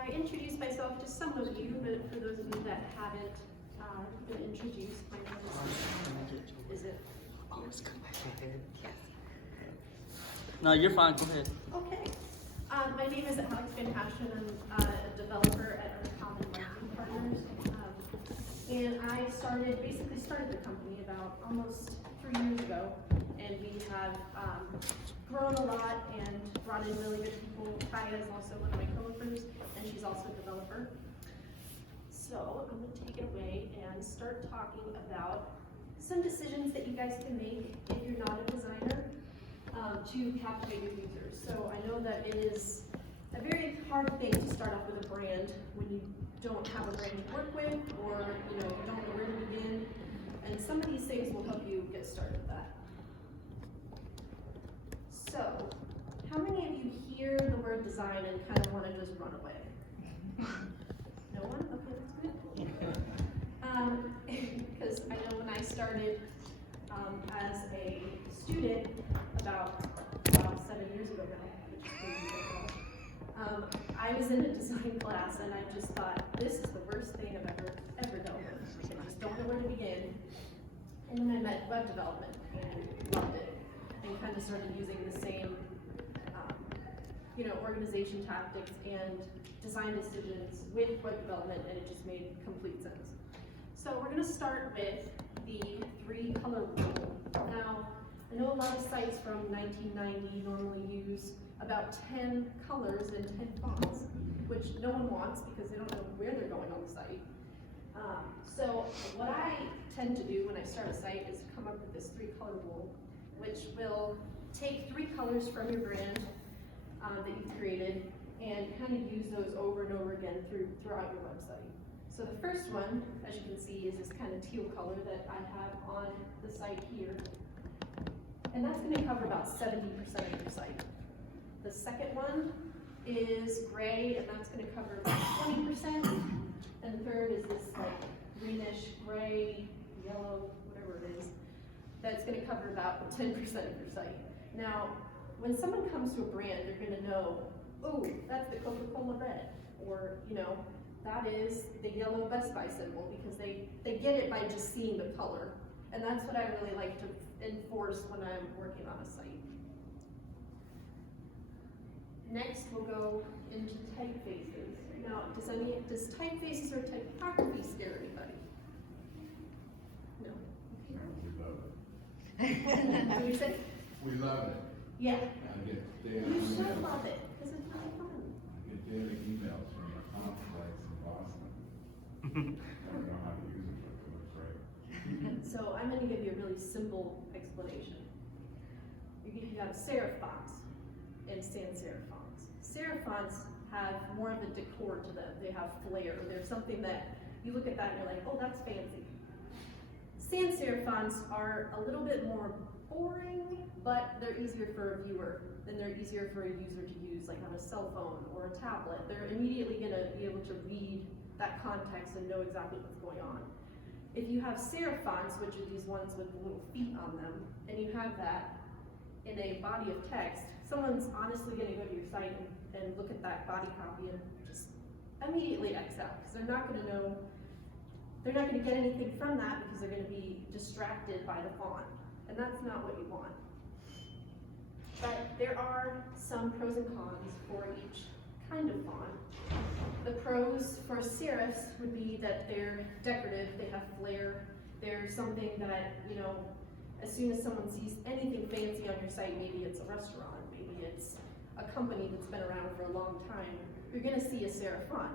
I introduced myself to some of you, but for those of you that haven't been introduced, my name is it? No, you're fine. Go ahead. Okay. My name is Alex Van Haschen. I'm a developer at Uncommon Marketing Partners. And I basically started the company about almost 3 years ago. And we have grown a lot and brought in really good people. Kaya is also one of my coworkers, and she's also a developer. So I'm going to take it away and start talking about some decisions that you guys can make if you're not a designer to captivate your users. So I know that it is a very hard thing to start off with a brand when you don't have a brand to work with, or you don't know where to begin. And some of these things will help you get started with that. So, how many of you hear the word design and kind of want to just run away? No one? Okay, that's good. Because I know when I started as a student about 7 years ago now, which is crazy. I was in a design class and I just thought, this is the worst thing I've ever dealt with. I just don't know where to begin. And then I met web development and loved it, and kind of started using the same organization tactics and design decisions with web development, and it just made complete sense. So we're going to start with the 3-color rule. Now, I know a lot of sites from 1990 normally use about 10 colors and 10 fonts, which no one wants because they don't know where they're going on the site. So what I tend to do when I start a site is come up with this 3-color rule, which will take 3 colors from your brand that you've created and kind of use those over and over again throughout your website. So the first one, as you can see, is this kind of teal color that I have on the site here. And that's going to cover about 70% of your site. The second one is gray, and that's going to cover about 20%. And the third is this like greenish, gray, yellow, whatever it is, that's going to cover about 10% of your site. Now, when someone comes to a brand, they're going to know, oh, that's the Coca-Cola red, or that is the yellow Best Buy symbol, because they get it by just seeing the color. And that's what I really like to enforce when I'm working on a site. Next, we'll go into typefaces. Now, does typefaces or typography scare anybody? No. We love it. What do we say? We love it. Yeah. I get daily You should emails. love it, because it's really fun. I get daily emails from the complex in Boston. I don't know how to use it, but it looks great. So I'm going to give you a really simple explanation. You have serif fonts and sans serif fonts. Serif fonts have more of a decor to them. They have flair. There's something that you look at that and you're like, oh, that's fancy. Sans serif fonts are a little bit more boring, but they're easier for a viewer, and they're easier for a user to use, like on a cell phone or a tablet. They're immediately going to be able to read that context and know exactly what's going on. If you have serif fonts, which are these ones with the little feet on them, and you have that in a body of text, someone's honestly going to go to your site and look at that body copy and just immediately X out, because they're not going to know, they're not going to get anything from that because they're going to be distracted by the font, and that's not what you want. But there are some pros and cons for each kind of font. The pros for serifs would be that they're decorative, they have flair, they're something that, as soon as someone sees anything fancy on your site, maybe it's a restaurant, maybe it's a company that's been around for a long time, you're going to see a serif font.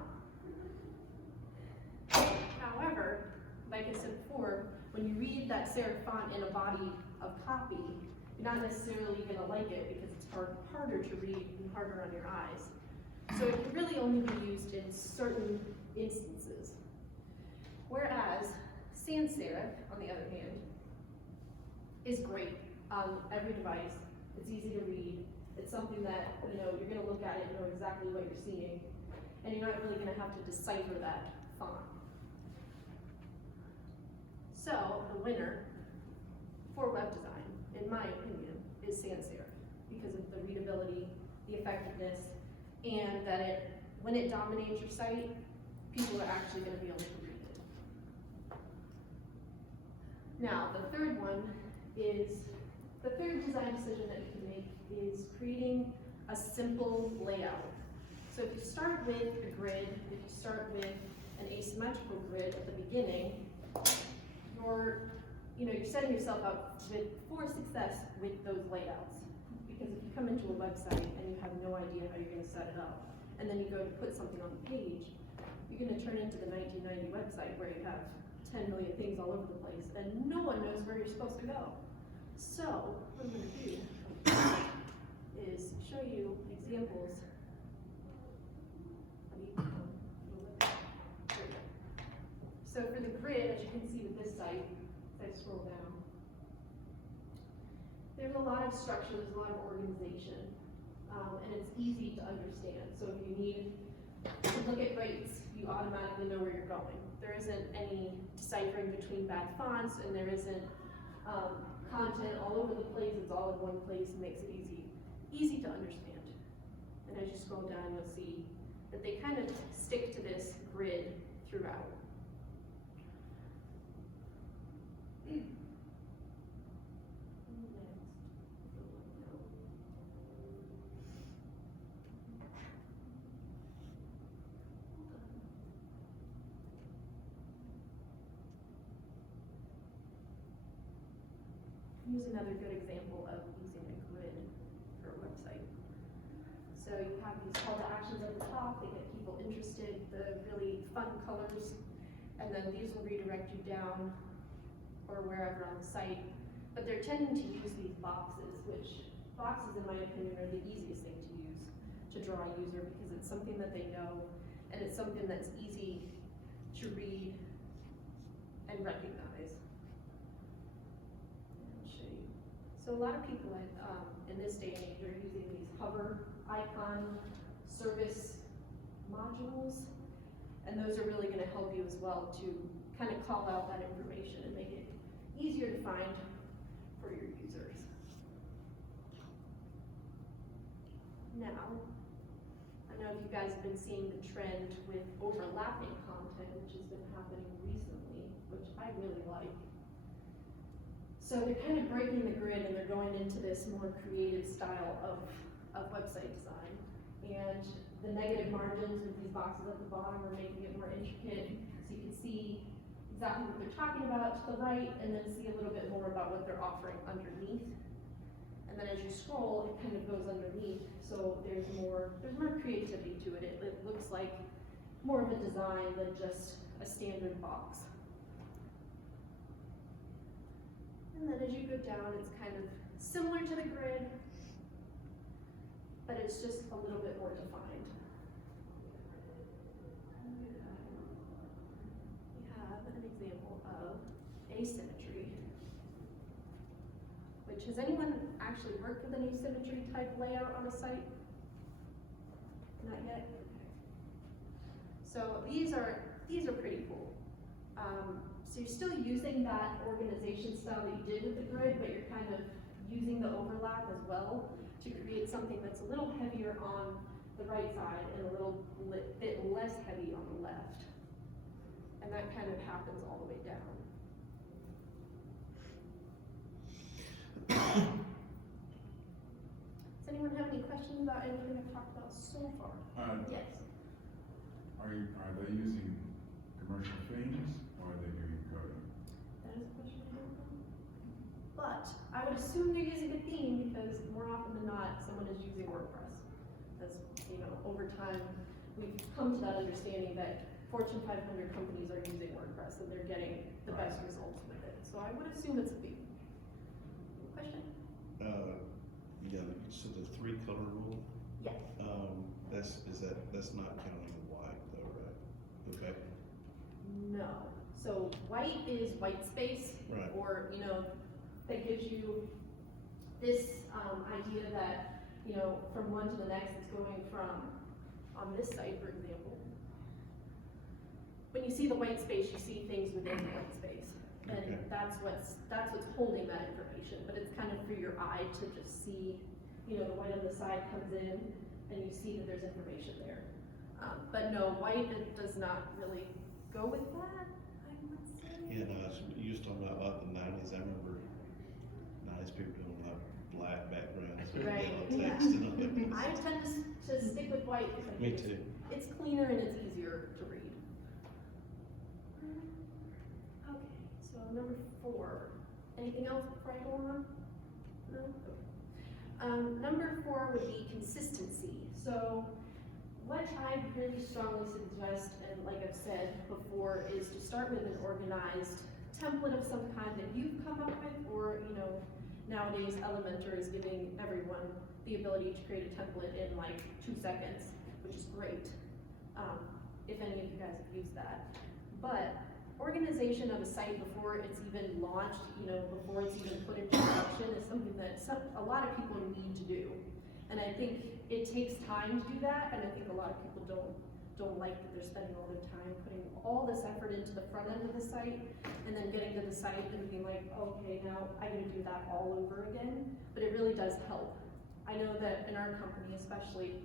However, like I said before, when you read that serif font in a body of copy, you're not necessarily going to like it because it's harder to read and harder on your eyes. So it can really only be used in certain instances. Whereas sans serif, on the other hand, is great on every device. It's easy to read. It's something that you're going to look at it and know exactly what you're seeing, and you're not really going to have to decipher that font. So the winner for web design, in my opinion, is sans serif because of the readability, the effectiveness, and that it when it dominates your site, people are actually gonna be able to read it. Now, the third design decision that you can make is creating a simple layout. So if you start with a grid, if you start with an asymmetrical grid at the beginning, you're setting yourself up for success with those layouts. Because if you come into a website and you have no idea how you're gonna set it up, and then you go to put something on the page, you're gonna turn into the 1990 website where you have 10 million things all over the place, and no one knows where you're supposed to go. So, what I'm gonna do is show you examples. So for the grid, as you can see with this site, if I scroll down, there's a lot of structure, there's a lot of organization, and it's easy to understand. So if you need to look at rates, you automatically know where you're going. There isn't any deciphering between bad fonts, and there isn't content all over the place. It's all in one place and makes it easy to understand. And as you scroll down, you'll see that they kind of stick to this grid throughout. Here's another good example of using a grid for a website. So you have these call to actions at the top, they get people interested, the really fun colors, and then these will redirect you down or wherever on the site. But they're tending to use these boxes, which boxes, in my opinion, are the easiest thing to use to draw a user because it's something that they know and it's something that's easy to read and recognize. I'll show you. So a lot of people in this day and age are using these hover icon service modules, and those are really going to help you as well to kind of call out that information and make it easier to find for your users. Now, I know if you guys have been seeing the trend with overlapping content, which has been happening recently, which I really like. So they're kind of breaking the grid and they're going into this more creative style of website design. And the negative margins with these boxes at the bottom are making it more intricate. So you can see exactly what they're talking about to the right, and then see a little bit more about what they're offering underneath. And then as you scroll, it kind of goes underneath, so there's more creativity to it. It looks like more of a design than just a standard box. And then as you go down, it's kind of similar to the grid, but it's just a little bit more defined. We have an example of asymmetry, which, has anyone actually worked with an asymmetry type layout on a site? Not yet? Okay. So these are pretty cool. So you're still using that organization style that you did with the grid, but you're kind of using the overlap as well to create something that's a little heavier on the right side and a little bit less heavy on the left. And that kind of happens all the way down. Does anyone have any questions about anything I've talked about so far? Yes. Are they using commercial themes or are they doing coding? That is a question I don't know. But I would assume they're using a theme because more often than not, someone is using WordPress. That's, over time, we've come to that understanding that Fortune 500 companies are using WordPress and they're getting the best results with it. So I would assume it's a theme. Question? Yeah, so the 3-color rule, Yes. that's not counting white though, right? Okay. No. So white is white space, Right. or that gives you this idea that from one to the next, it's going from on this site, for example. When you see the white space, you see things within the white space, and Okay. that's what's holding that information. But it's kind of for your eye to just see, the white on the side comes in, and you see that there's information there. But no, white, it does not really go with that, I would say. Yeah, no, you was talking about like the nineties, I remember nineties people doing like black backgrounds with Right, yellow yeah. text and all that. I tend to stick with white because I Me think too. it's cleaner and it's easier to read. Okay, so number 4. Anything else before I go on? No? Okay. Number 4 would be consistency. So what I really strongly suggest, and like I've said before, is to start with an organized template of some kind that you've come up with, or, you know, nowadays Elementor is giving everyone the ability to create a template in like 2 seconds, which is great, if any of you guys have used that. But organization of a site before it's even launched, you know, before it's even put into production is something that a lot of people need to do. And I think it takes time to do that, and I think a lot of people don't like that they're spending all their time putting all this effort into the front end of the site, and then getting to the site and being like, okay, now I gotta do that all over again. But it really does help. I know that in our company especially,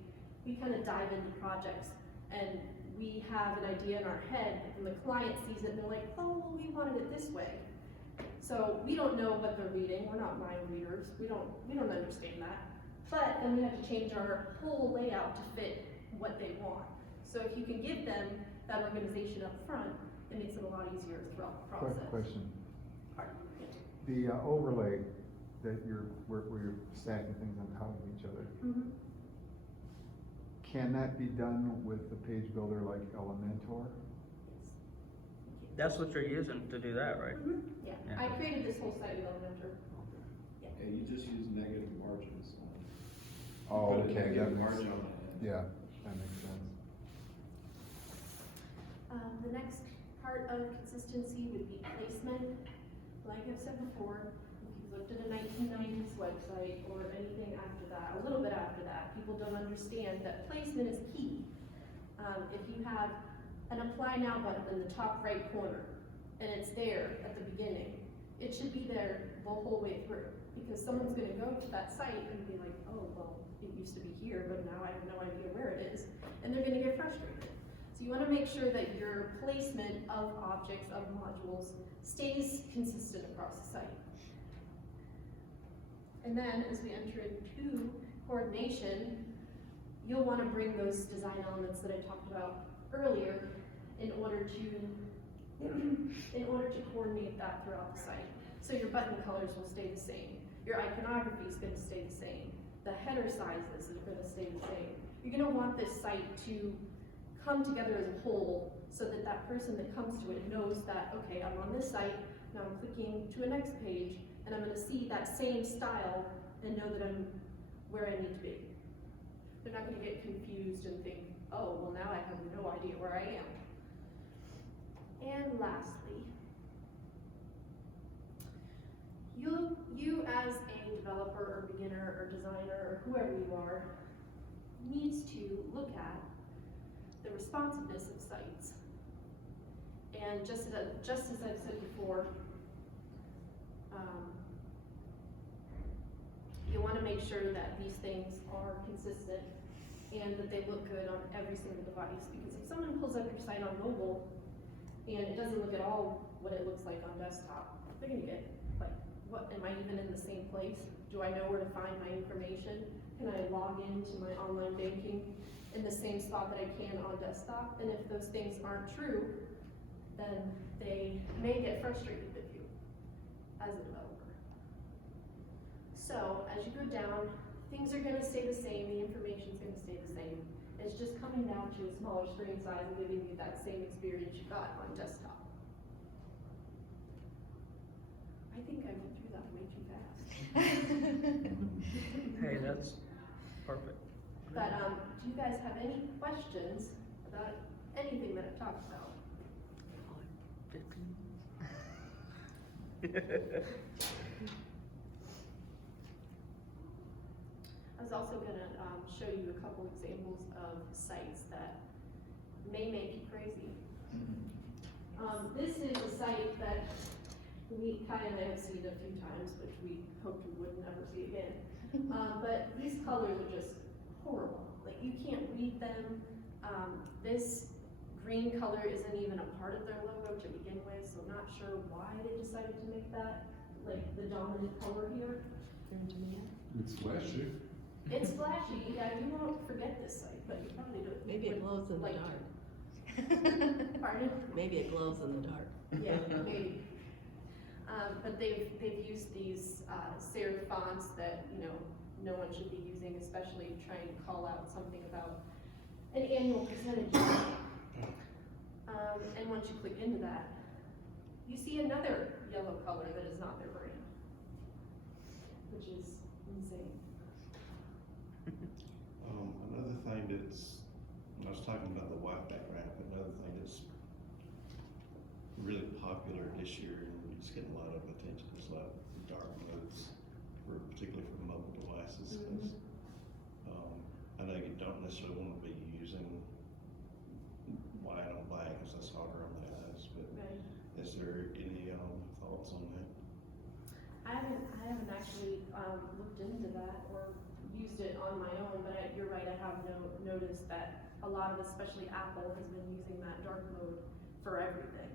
we kind of dive into projects, and we have an idea in our head, and the client sees it and they're like, oh, well, we wanted it this way. So we don't know what they're reading, we're not mind readers, we don't understand that. But then we have to change our whole layout to fit what they want. So if you can give them that organization up front, it makes it a lot easier throughout the process. Quick question. Alright, The overlay that where you're stacking things on top of each other, Mhm. can that be done with the page builder like Elementor? That's what you're using to do that, right? Mhm. Yeah, Yeah. I created this whole site with Elementor. Yeah, you just use negative margins. Oh, Put a okay, negative that makes, margin on it. yeah, that makes sense. The next part of consistency would be placement. Like I've said before, if you've looked at a 1990s website or anything after that, a little bit after that, people don't understand that placement is key. If you have an apply now button in the top right corner, and it's there at the beginning, it should be there the whole way through, because someone's gonna go to that site and be like, oh, well, it used to be here, but now I have no idea where it is, and they're gonna get frustrated. So you wanna make sure that your placement of objects, of modules, stays consistent across the site. And then, as we enter into coordination, you'll wanna bring those design elements that I talked about earlier in order to coordinate that throughout the site. So your button colors will stay the same. Your iconography is gonna stay the same. The header sizes are gonna stay the same. You're gonna want this site to come together as a whole so that that person that comes to it knows that, okay, I'm on this site, now I'm clicking to a next page, and I'm gonna see that same style and know that I'm where I need to be. They're not gonna get confused and think, oh, well, now I have no idea where I am. And lastly, you as a developer or beginner or designer or whoever you are needs to look at the responsiveness of sites. And just as I've said before, you want to make sure that these things are consistent and that they look good on every single device. Because if someone pulls up your site on mobile and it doesn't look at all what it looks like on desktop, they're gonna get like, what, am I even in the same place? Do I know where to find my information? Can I log into my online banking in the same spot that I can on desktop? And if those things aren't true, then they may get frustrated with you as a developer. So as you go down, things are gonna stay the same, the information's gonna stay the same. It's just coming down to a smaller screen size and giving you that same experience you got on desktop. I think I went through that way too fast. Hey, that's perfect. But do you guys have any questions about anything that I've talked about? I was also gonna show you a couple examples of sites that may make you crazy. This is a site that Kai and I have seen a few times, which we hoped we would never see again. But these colors are just horrible. Like, you can't read them. This green color isn't even a part of their logo to begin with, so I'm not sure why they decided to make that like the dominant color here. It's flashy. It's flashy, yeah, you won't forget this site, but you probably don't. Maybe it glows in the like dark. Pardon? Maybe it glows in the dark. Yeah, maybe. But they've used these serif fonts that, you know, no one should be using, especially trying to call out something about an annual percentage. And once you click into that, you see another yellow color that is not their brand, which is insane. Another thing that's, when I was talking about the white background, but another thing that's really popular this year and it's getting a lot of attention is like dark modes, particularly for mobile devices. 'Cause, I know you don't necessarily want to be using white on black because that's harder on the eyes, but Right. is there any thoughts on that? I haven't actually looked into that or used it on my own, but you're right, I have noticed that a lot of, especially Apple, has been using that dark mode for everything.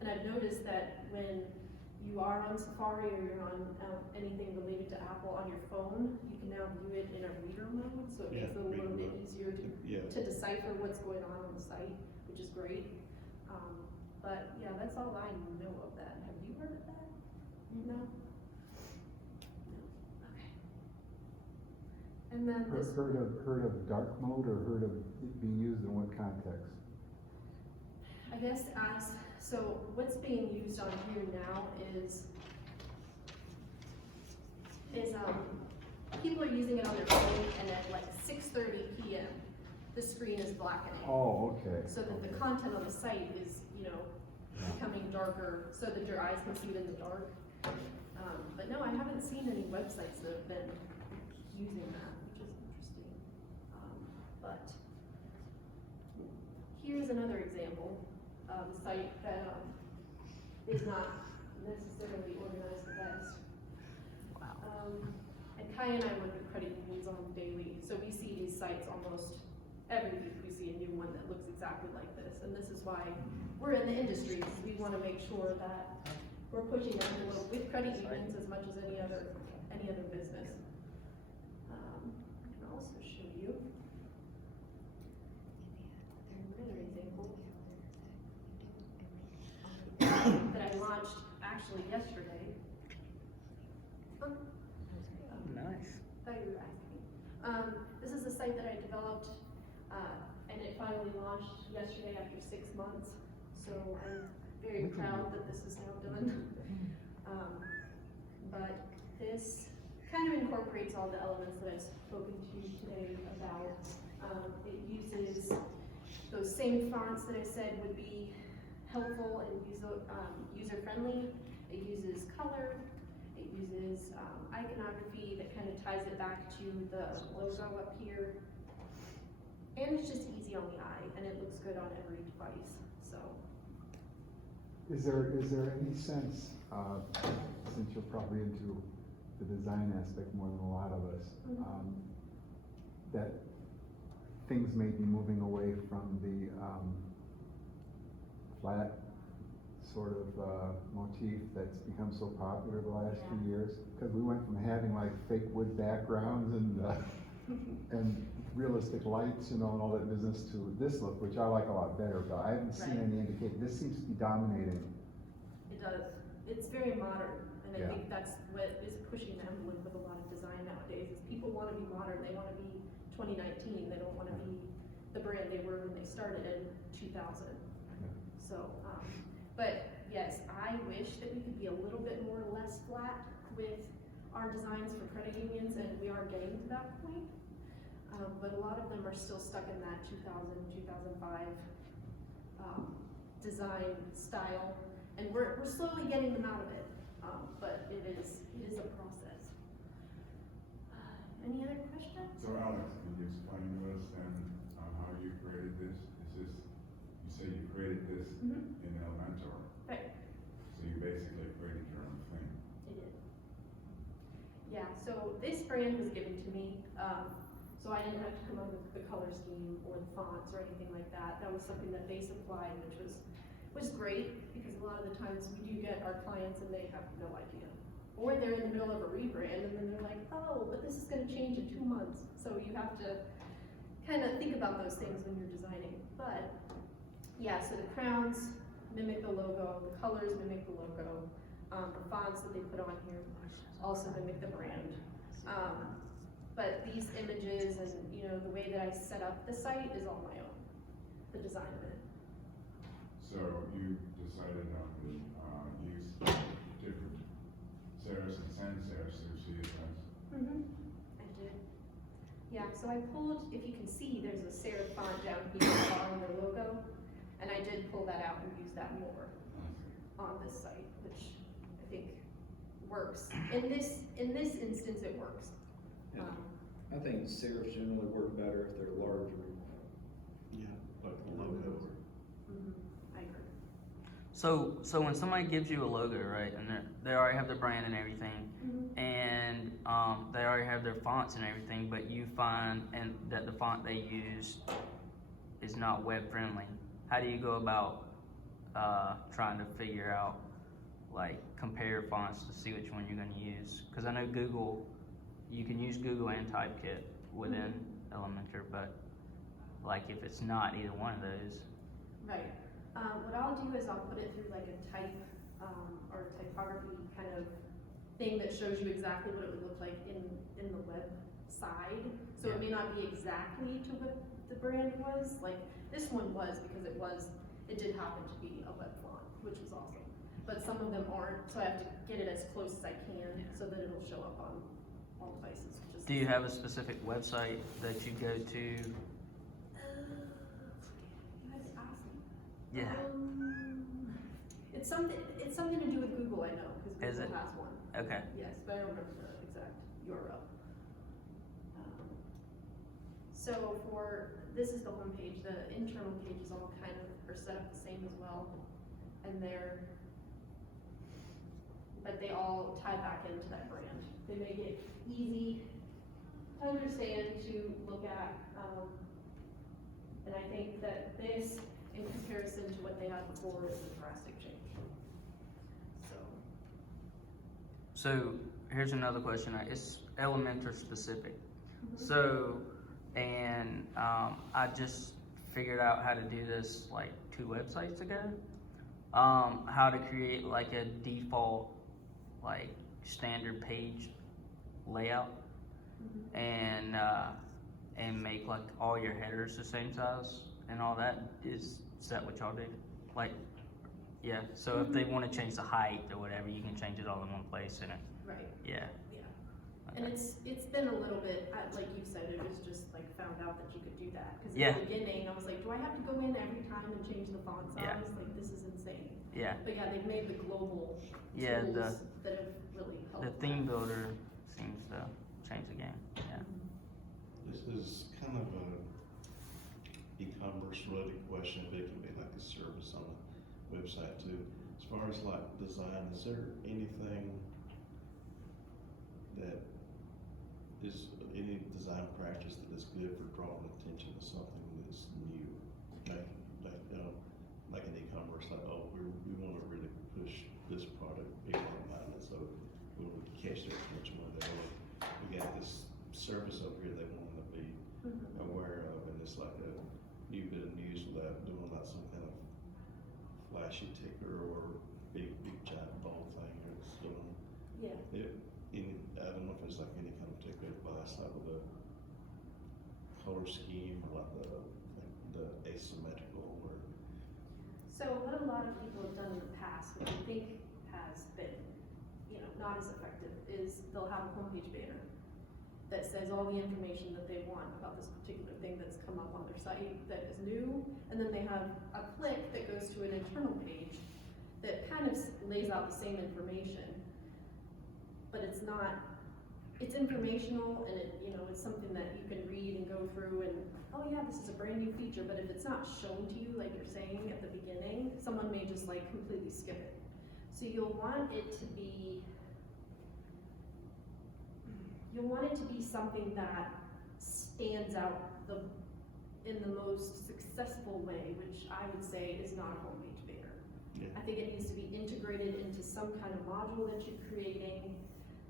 And I've noticed that when you are on Safari or you're on anything related to Apple on your phone, you can now view it in a reader mode, so it makes it a little reader bit mode. easier Yeah. to decipher what's going on the site, which is great. But yeah, that's all I know of that. Have you heard of that? No? No. Okay. And then this. Heard of dark mode or heard of it being used in what context? I guess so what's being used on here now is people are using it on their phone and at like 6:30 p.m. the screen is blackening. Oh, okay. So that the content on the site is, you know, becoming darker so that your eyes can see it in the dark. But no, I haven't seen any websites that have been using that, which is interesting. But here's another example of a site that is not necessarily organized the best. And Kai and I work with credit unions on daily, so we see these sites almost every week. We see a new one that looks exactly like this, and this is why we're in the industry. We want to make sure that we're pushing the envelope with credit unions as much as any other business. I can also show you another example that I launched actually yesterday. Nice. Thought you were asking. This is a site that I developed, and it finally launched yesterday after 6 months. So I'm very proud that this is now done. But this kind of incorporates all the elements that I've spoken to you today about. It uses those same fonts that I said would be helpful and user-friendly. It uses color. It uses iconography that kind of ties it back to the logo up here. And it's just easy on the eye, and it looks good on every device, so. Is there any sense, since you're probably into the design aspect more than a lot of us, that things may be moving away from the flat sort of motif that's become so popular the last few years? Because we went from having like fake wood backgrounds and realistic lights, you know, and all that business to this look, which I like a lot better, but I haven't seen any indication. This seems to be dominating. It does. It's very modern, and I Yeah. think that's what is pushing the envelope with a lot of design nowadays, is people want to be modern. They want to be 2019. They don't want to be the brand they were when they started in 2000. So, but yes, I wish that we could be a little bit more less flat with our designs for credit unions, and we are getting to that point. But a lot of them are still stuck in that 2000, 2005 design style, and we're slowly getting them out of it. But it is a process. Any other questions? So Alex, can you explain to us then how you created this? Is this, you say you created this in Elementor? Right. So you basically created your own thing. It is. Yeah, so this brand was given to me. So I didn't have to come up with the color scheme or the fonts or anything like that. That was something that they supplied, which was great, because a lot of the times we do get our clients and they have no idea. Or they're in the middle of a rebrand and then they're like, oh, but this is gonna change in 2 months. So you have to kind of think about those things when you're designing. But yeah, so the crowns mimic the logo, the colors mimic the logo, the fonts that they put on here also mimic the brand. But these images and, you know, the way that I set up the site is all my own, the design of it. So you decided on the, use different serifs and sans serifs to see difference? I did. Yeah, so I pulled, if you can see, there's a serif font down here on their logo, and I did pull that out and use that more on this site, which I think works. In this instance, it works. Yeah. I think serifs generally work better if they're larger. Yeah, like the logo. I agree. So when somebody gives you a logo, right, and they already have their brand and everything, and they already have their fonts and everything, but you find that the font they use is not web friendly, how do you go about trying to figure out, like, compare fonts to see which one you're going to use? Because I know Google, you can use Google and Typekit within Elementor, but like if it's not either one of those. Right. What I'll do is I'll put it through like a type or typography kind of thing that shows you exactly what it would look like in the web side. So it may not be exactly to what the brand was. Like this one was, because it did happen to be a web font, which was awesome. But some of them aren't, so I have to get it as close as I can so that it'll show up on all places. Do you have a specific website that you go to? You guys asked me. Yeah. It's something to do with Google, I know, because Is Google it? has one. Okay. Yes, but I don't remember the exact URL. So this is the home page. The internal pages all kind of are set up the same as well, and but they all tie back into that brand. They make it easy to understand, to look at, and I think that this, in comparison to what they had before, is a drastic change. So here's another question. It's Elementor specific. So, and I just figured out how to do this like 2 websites ago. How to create like a default, like standard page layout, and make like all your headers the same size and all that. Is that what y'all do? Like, yeah. So if they want to change the height or whatever, you can change it all in one place, and Right. yeah. And it's been a little bit, like you said, it was just like found out that you could do that. Because Yeah. in the beginning, I was like, do I have to go in every time and change the font size? Yeah. Like, this is insane. Yeah. But yeah, they've made the global Yeah, tools that have really helped. The theme builder seems to change the game. Yeah. This is kind of a e-commerce related question, but it can be like a service on the website too. As far as like design, is there anything that is any design practice that is good for drawing attention to something that's new? Like an e-commerce, like, oh, we want to really push this product big online, and so we want to catch their attention when they we got this service over here they want to be aware of, and it's like a new bit of news without doing like some kind of flashy ticker or big giant bold thing or something. Yeah. I don't know if it's like any kind of particular advice, like with the color scheme or like the asymmetrical or. So what a lot of people have done in the past, which I think has been, not as effective, is they'll have a homepage banner that says all the information that they want about this particular thing that's come up on their site that is new, and then they have a click that goes to an internal page that kind of lays out the same information, but it's informational, and it's something that you can read and go through and, oh yeah, this is a brand new feature, but if it's not shown to you, like you're saying at the beginning, someone may just like completely skip it. So you'll want it to be something that stands out in the most successful way, which I would say is not a homepage banner. Yeah. I think it needs to be integrated into some kind of module that you're creating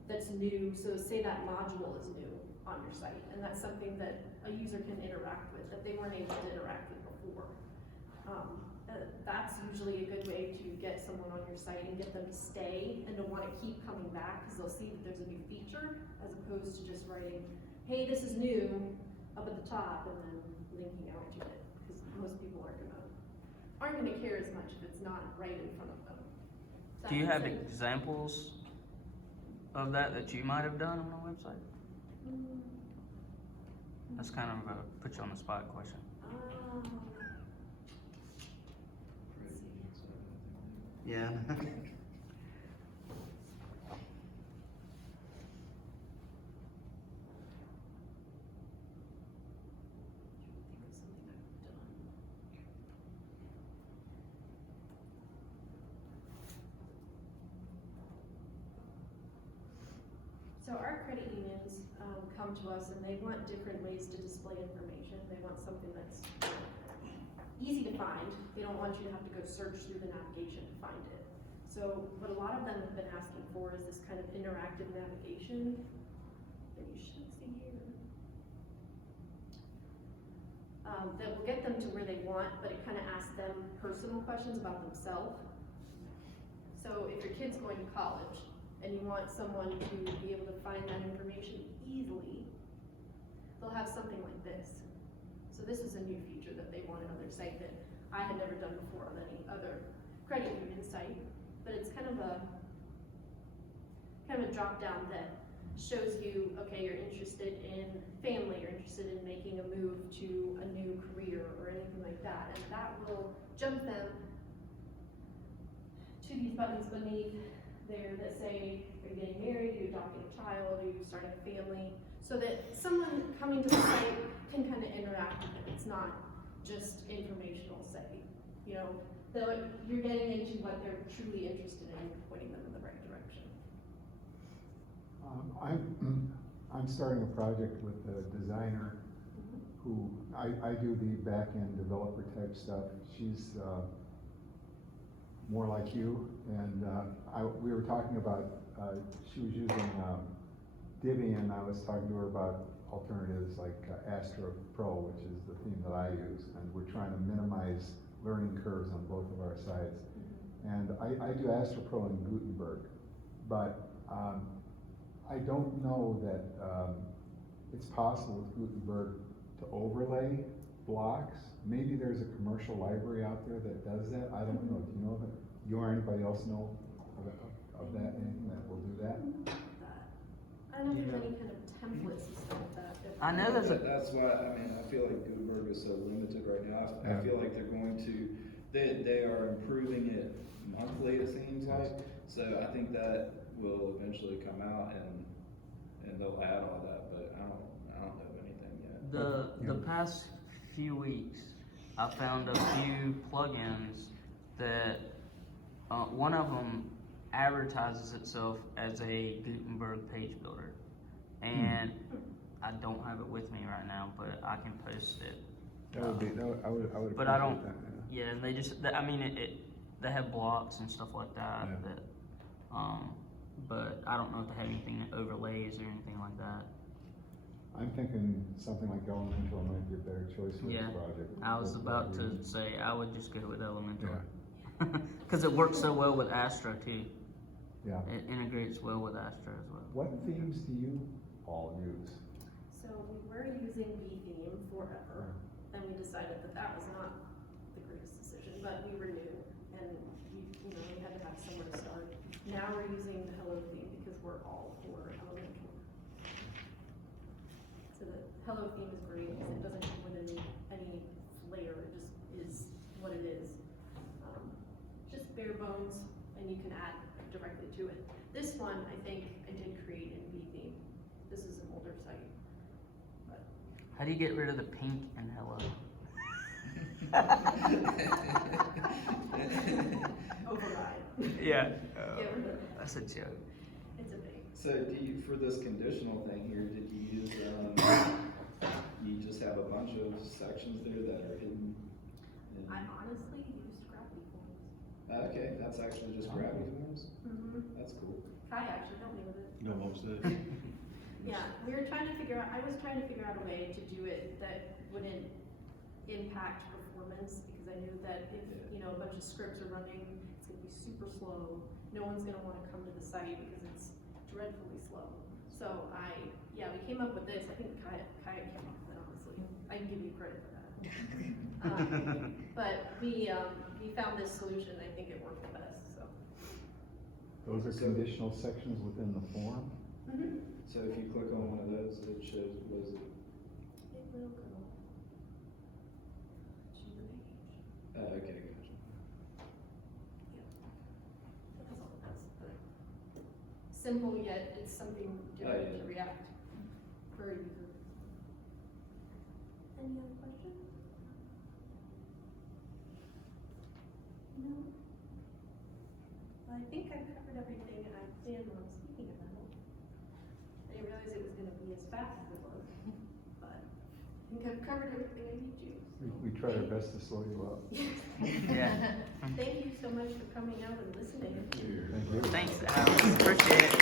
that's new. So say that module is new on your site, and that's something that a user can interact with that they weren't able to interact with before. That's usually a good way to get someone on your site and get them to stay and to want to keep coming back, because they'll see that there's a new feature, as opposed to just writing, hey, this is new, up at the top, and then linking out to it, because most people aren't gonna care as much if it's not right in front of them. Does that Do you make have sense? examples of that you might have done on a website? Mm, That's kind of a put you on the spot question. Yeah. So our credit unions come to us and they want different ways to display information. They want something that's easy to find. They don't want you to have to go search through the navigation to find it. So what a lot of them have been asking for is this kind of interactive navigation that you should see here. That will get them to where they want, but it kind of asks them personal questions about themselves. So if your kid's going to college, and you want someone to be able to find that information easily, they'll have something like this. So this is a new feature that they wanted on their site that I had never done before on any other credit union site, but it's kind of a drop down that shows you, okay, you're interested in family, you're interested in making a move to a new career or anything like that, and that will jump them to these buttons beneath there that say, are you getting married, are you adopting a child, are you starting a family, so that someone coming to the site can kind of interact with it. It's not just informational, say, you know, you're getting into what they're truly interested in, pointing them in the right direction. I'm starting a project with a designer who, I do the back-end developer type stuff. She's more like you, and we were talking about, she was using Debian. I was talking to her about alternatives like Astra Pro, which is the theme that I use, and we're trying to minimize learning curves on both of our sides. And I do Astra Pro in Gutenberg, but I don't know that it's possible with Gutenberg to overlay blocks. Maybe there's a commercial library out there that does that. I don't know. Do you know that? You or anybody else know of that? Anything that will do that? I don't know if there's any kind of templates and stuff like that. I know there's a, That's why, I mean, I feel like Gutenberg is so limited right now. I Yeah. feel like they're going to, they are improving it monthly, it seems like. So I think that will eventually come out and they'll add all that, but I don't know anything yet. the past few weeks, I found a few plugins that one of them advertises itself as a Gutenberg page builder, and I don't have it with me right now, but I can post it. That would be, I would But I don't, appreciate that, yeah, and I mean, they have blocks and stuff like that, Yeah. that, but I don't know if they have anything that overlays or anything like that. I'm thinking something like Elementor might be a better choice for this Yeah, project. I was For about that to reason. say, I would just go with Elementor. Cause it works so well with Astra too. Yeah. It integrates well with Astra as well. What themes do you all use? So we were using B-theme forever, and we decided that that was not the greatest decision, but we were new, and we had to have somewhere to start. Now we're using the Hello theme because we're all for Elementor. So the Hello theme is great because it doesn't come with any flair, it just is what it is. Just bare bones, and you can add directly to it. This one, I think I did create in B-theme. This is an older site. How do you get rid of the pink and hello? Override. Yeah. Get rid of it. That's a joke. It's a big. So for this conditional thing here, did you use, you just have a bunch of sections there that are hidden. and- I honestly used Gravity Forms. Okay, that's actually just gravity forms, Mm-hmm. that's cool. Kai actually helped me with it. You know what I'm saying? Yeah, we were trying to figure out, I was trying to figure out a way to do it that wouldn't impact performance, because I knew that if, you know, a bunch of scripts are running, it's gonna be super slow. No one's gonna wanna come to the site because it's dreadfully slow. So we came up with this, I think Kai came up with it, honestly. I can give you credit for that. But we found this solution, I think it worked the best, so. Those are conditional sections within the form? Mm-hmm. So if you click on one of those, it shows, was it, It will go to the page. okay, gotcha. That's all it does, but simple yet it's something different yeah. to react for a user. Any other questions? No? Well, I think I've covered everything I planned on speaking about. I didn't realize it was gonna be as fast as it was, but I think I've covered everything I need to. We tried our best to slow you up. Yeah. Thank you so much for coming out and listening. Thank you. Thanks, Alex, appreciate it.